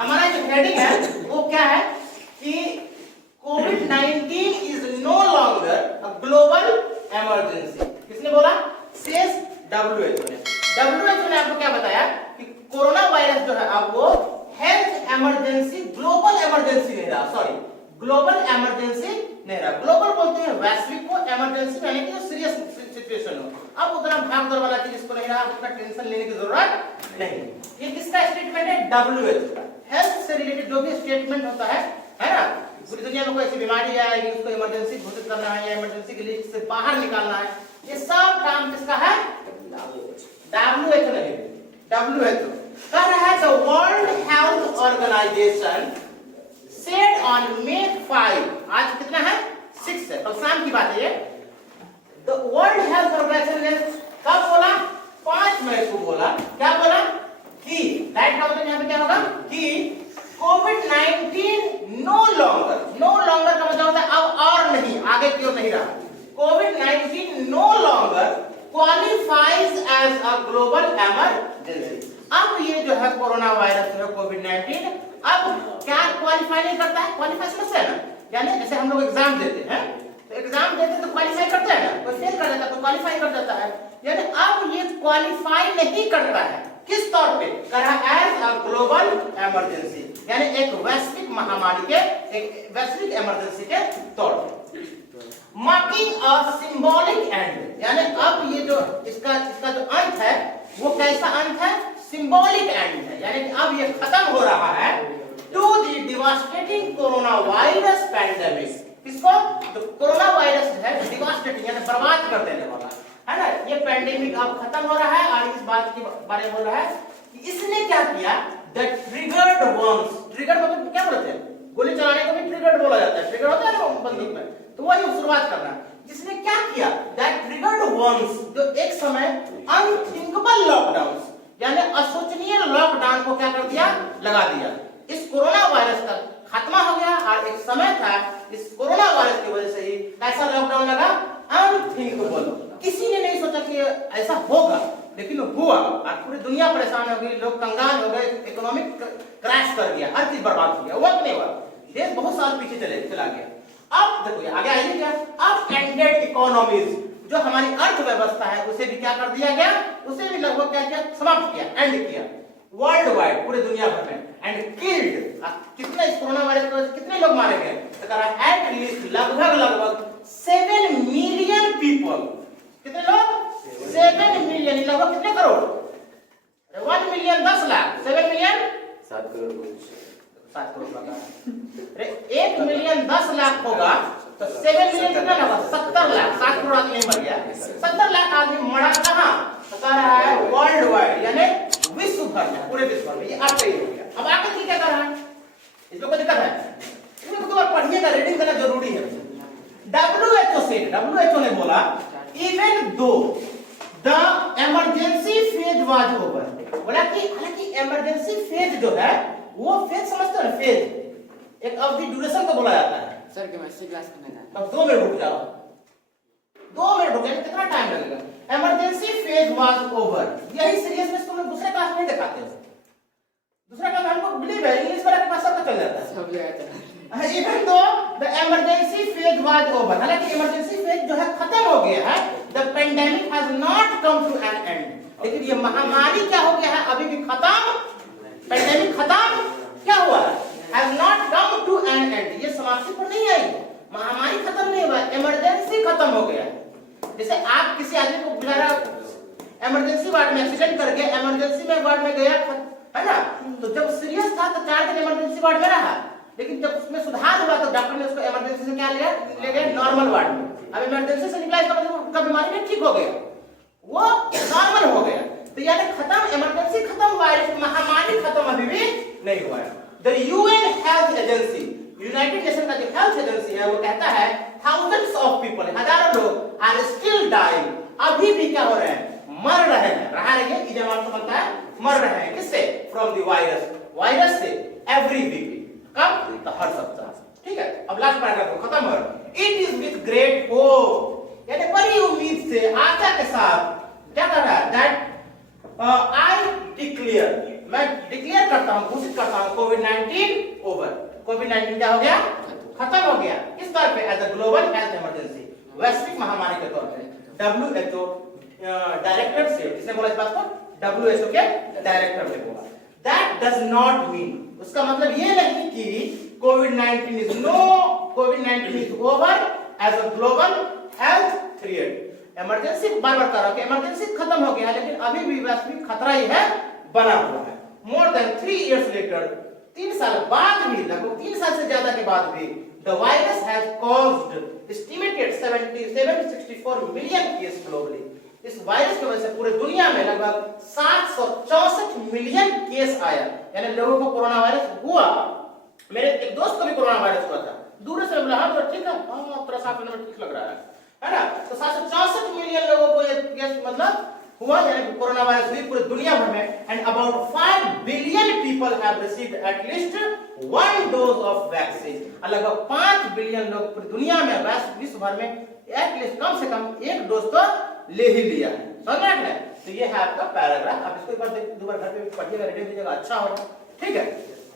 हमारा जो हेडिंग है वो क्या है कि कोविड-19 is no longer a global emergency. किसने बोला? सेज WHO ने। WHO ने आपको क्या बताया कि कोरोना वायरस जो है अब वो हेल्थ इमरजेंसी, ग्लोबल इमरजेंसी नहीं रहा, सॉरी ग्लोबल इमरजेंसी नहीं रहा। ग्लोबल बोलते हैं वैश्विक को, इमरजेंसी यानी कि जो सीरियस सिचुएशन हो। अब उतना भाग दौड़ वाला चीज इसको नहीं रहा, उतना टेंशन लेने की जरूरत नहीं। ये किसका स्टेटमेंट है? WHO का। हेल्थ से रिलेटेड जो भी स्टेटमेंट होता है ना, पूरी दुनिया में कोई ऐसी बीमारी आएगी उसको इमरजेंसी घोषित करना है या इमरजेंसी की लिस्ट से बाहर निकालना है, ये सब काम किसका है? WHO ने। WHO कह रहा है the world health organisation said on May 5, आज कितना है? 6 है, कल शाम की बात है ये। The World Health Organization ने कब बोला? 5 मई को बोला। क्या बोला? कि राइट का मतलब यहाँ पे क्या होगा कि कोविड-19 नो लॉन्गर का मतलब होता है अब और नहीं, आगे की ओर नहीं रहा। कोविड-19 no longer qualifies as a global emergency. अब ये जो है कोरोना वायरस जो है कोविड-19 अब क्या क्वालिफाई नहीं करता है? क्वालिफाई समझते हैं ना, यानी जैसे हम लोग एग्जाम देते हैं तो एग्जाम देते तो क्वालिफाई करते हैं ना, कोई फेल कर जाता तो क्वालिफाई कर जाता है, यानी अब ये क्वालिफाई नहीं करता है। किस तौर पे कर रहा है? एज अ ग्लोबल इमरजेंसी, यानी एक वैश्विक महामारी के, एक वैश्विक इमरजेंसी के तौर पे। मार्किंग अ सिंबॉलिक एंड, यानी अब ये जो इसका जो अंत है वो कैसा अंत है? सिंबॉलिक एंड है, यानी कि अब ये खत्म हो रहा है to the devastating corona virus pandemic. किसको? तो कोरोना वायरस है डिवास्टेटिंग यानी बर्बाद कर देने वाला है ना, ये पैंडेमिक अब खत्म हो रहा है। और इस बात के बारे में बोल रहा है कि इसने क्या किया? द ट्रिगर्ड वंस, ट्रिगर मतलब क्या बोलते हैं? गोली चलाने को भी ट्रिगर्ड बोला जाता है, ट्रिगर होता है ना बंदूक में, तो वही शुरुआत करना। जिसने क्या किया? दैट ट्रिगर्ड वंस, जो एक समय अनथिंकेबल लॉकडाउन यानी अशोचनीय लॉकडाउन को क्या कर दिया? लगा दिया। इस कोरोना वायरस का खात्मा हो गया और एक समय था इस कोरोना वायरस की वजह से ही कैसा लॉकडाउन लगा? अनथिंकेबल। किसी ने नहीं सोचा कि ऐसा होगा, लेकिन हुआ और पूरी दुनिया परेशान हो गई, लोग कंगाल हो गए, इकोनॉमिक क्रैश कर गया, हर चीज बर्बाद हो गया। हुआ कि नहीं हुआ? देश बहुत साल पीछे चला गया। अब देखो आगे आइए क्या? अब एंडेड इकोनॉमीज, जो हमारी अर्थव्यवस्था है उसे भी क्या कर दिया गया? उसे भी लगभग क्या किया? समाप्त किया, एंड किया वर्ल्ड वाइड, पूरे दुनिया भर में। एंड किल्ड, कितने इस कोरोना वायरस की वजह से कितने लोग मारे गए? तो कह रहा है एट लीस्ट लगभग 7 मिलियन पीपल। कितने लोग? 7 मिलियन, लगभग कितने करोड़? 1 मिलियन 10 लाख, 7 मिलियन 7 करोड़ 7 करोड़ अरे 1 मिलियन 10 लाख होगा तो 7 मिलियन कितना होगा? 70 लाख। 7 करोड़ आदमी नहीं मर गया, 70 लाख आदमी मरा कहाँ? तो कह रहा है वर्ल्ड वाइड यानी विश्व भर में, पूरे विश्व भर में। ये आपका ही हो गया। अब आगे क्या कर रहा है? इसमें कोई दिक्कत है? इसमें तो बार पढ़िएगा, रीडिंग करना जरूरी है। WHO ने बोला even though the emergency phase was over, बोला कि हालांकि इमरजेंसी फेज जो है वो फेज समझते हो ना, फेज एक अवधि ड्यूरेशन को बोला जाता है। सर के मैथ्स क्लास में ना, तब 2 मिनट रुक जाओ, 2 मिनट रुक जाए, कितना टाइम लगेगा? इमरजेंसी फेज वाज ओवर, यही सीरियसनेस तुम लोग दूसरे क्लास में नहीं दिखाते हो। दूसरा क्लास हमको बिलीव है, इंग्लिश वाला के पास सब चल जाता है, सब जगह चला। Even though the emergency phase was over, हालांकि इमरजेंसी फेज जो है खत्म हो गया है, the pandemic has not come to an end, लेकिन ये महामारी क्या हो गया है? अभी भी खत्म, पेंडेमिक खत्म क्या हुआ? Has not come to an end, ये समाप्ति पर नहीं आई, महामारी खत्म नहीं हुआ, इमरजेंसी खत्म हो गया। जैसे आप किसी आदमी को बेचारा इमरजेंसी वार्ड में एक्सीडेंट कर गया, इमरजेंसी में वार्ड में गया है ना, तो जब सीरियस था तो 4 दिन इमरजेंसी वार्ड में रहा, लेकिन जब उसमें सुधार हुआ तो डॉक्टर ने उसको इमरजेंसी से क्या ले गए? नॉर्मल वार्ड में। अब इमरजेंसी से निकला इसका मतलब उसका बीमारी नहीं ठीक हो गया, वो नॉर्मल हो गया। तो यानी खत्म, इमरजेंसी खत्म हुआ है, महामारी खत्म अभी भी नहीं हुआ है। The UN health agency, United nation का जो हेल्थ एजेंसी है वो कहता है थाउजेंड्स ऑफ पीपल, हजारों लोग आर स्टिल डाइंग, अभी भी क्या हो रहे हैं? मर रहे हैं। रहा रहिए ई जवाब तो बनता है, मर रहे हैं। किससे? फ्रॉम द वायरस से एवरी वीक। कब? तो हर सप्ताह। ठीक है, अब लास्ट पैराग्राफ खत्म हो रहा है। It is with great hope, यानी बड़ी उम्मीद से, आशा के साथ क्या कर रहा है? दैट आई डिक्लेयर, मैं डिक्लेयर करता हूं, घोषित करता हूं कोविड-19 ओवर। कोविड-19 क्या हो गया? खत्म हो गया। किस तौर पे? As a global health emergency, वैश्विक महामारी के तौर पे। WHO डायरेक्टर से, किसने बोला इस बात को? WHO के डायरेक्टर ने बोला। दैट डज नॉट मीन, उसका मतलब ये नहीं कि कोविड-19 is over as a global health threat. Emergency बार बार कह रहा हूं कि इमरजेंसी खत्म हो गया है, लेकिन अभी भी वैश्विक खतरा ही है, बना हुआ है। मोर देन 3 years later, 3 साल बाद भी, लगभग 3 साल से ज्यादा के बाद भी, the virus has caused estimated 764 million cases globally। इस वायरस की वजह से पूरे दुनिया में लगभग 764 मिलियन केस आया, यानी लोगों को कोरोना वायरस हुआ। मेरे एक दोस्त को भी कोरोना वायरस हुआ था, दूर से बोला हाँ तो ठीक है, हाँ तेरा सांस लेने में ठीक लग रहा है ना? तो 764 मिलियन लोगों को ये केस मतलब हुआ, यानी कोरोना वायरस हुई पूरे दुनिया भर में। And about 5 billion people have received at least 1 dose of vaccine. लगभग 5 बिलियन लोग पूरी दुनिया में, विश्व भर में एटलीस्ट कम से कम 1 डोज तो ले ही लिया है। समझ में आ गया? तो ये है आपका पैराग्राफ। आप इसको एक बार दोबारा घर पे पढ़िएगा, रीडिंग कीजिएगा, अच्छा होगा। ठीक है।